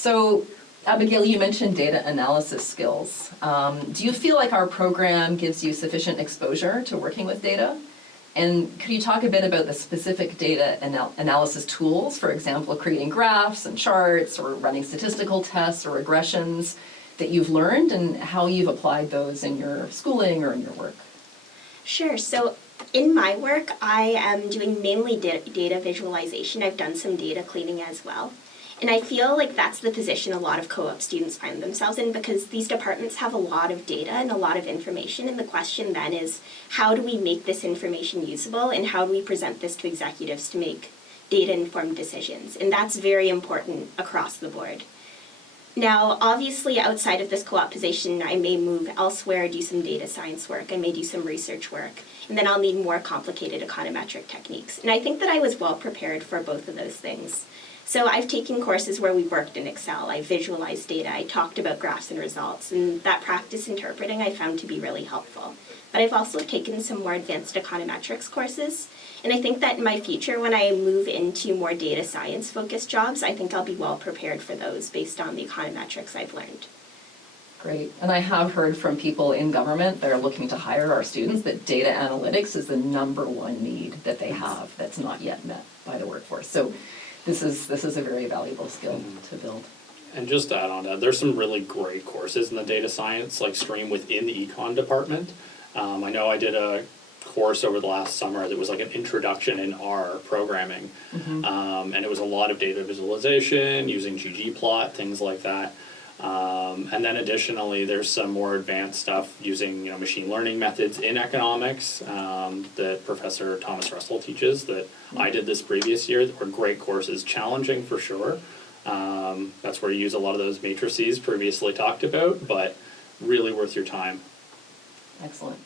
So, Abigail, you mentioned data analysis skills. Do you feel like our program gives you sufficient exposure to working with data? And could you talk a bit about the specific data analysis tools, for example, creating graphs and charts or running statistical tests or regressions that you've learned and how you've applied those in your schooling or in your work? Sure. So in my work, I am doing mainly data visualization. I've done some data cleaning as well. And I feel like that's the position a lot of co-op students find themselves in, because these departments have a lot of data and a lot of information, and the question then is, how do we make this information usable, and how do we present this to executives to make data-informed decisions? And that's very important across the board. Now, obviously, outside of this co-op position, I may move elsewhere, do some data science work, I may do some research work, and then I'll need more complicated econometric techniques. And I think that I was well prepared for both of those things. So I've taken courses where we worked in Excel, I visualized data, I talked about graphs and results, and that practice interpreting I found to be really helpful. But I've also taken some more advanced econometrics courses, and I think that in my future, when I move into more data science focused jobs, I think I'll be well prepared for those based on the econometrics I've learned. Great. And I have heard from people in government that are looking to hire our students that data analytics is the #1 need that they have that's not yet met by the workforce. So this is a very valuable skill to build. And just to add on to that, there's some really great courses in the data science stream within the econ department. I know I did a course over the last summer that was like an introduction in R programming, and it was a lot of data visualization using ggplot, things like that. And then additionally, there's some more advanced stuff using machine learning methods in economics that Professor Thomas Russell teaches that I did this previous year. That were great courses, challenging for sure. That's where you use a lot of those matrices previously talked about, but really worth your time. Excellent.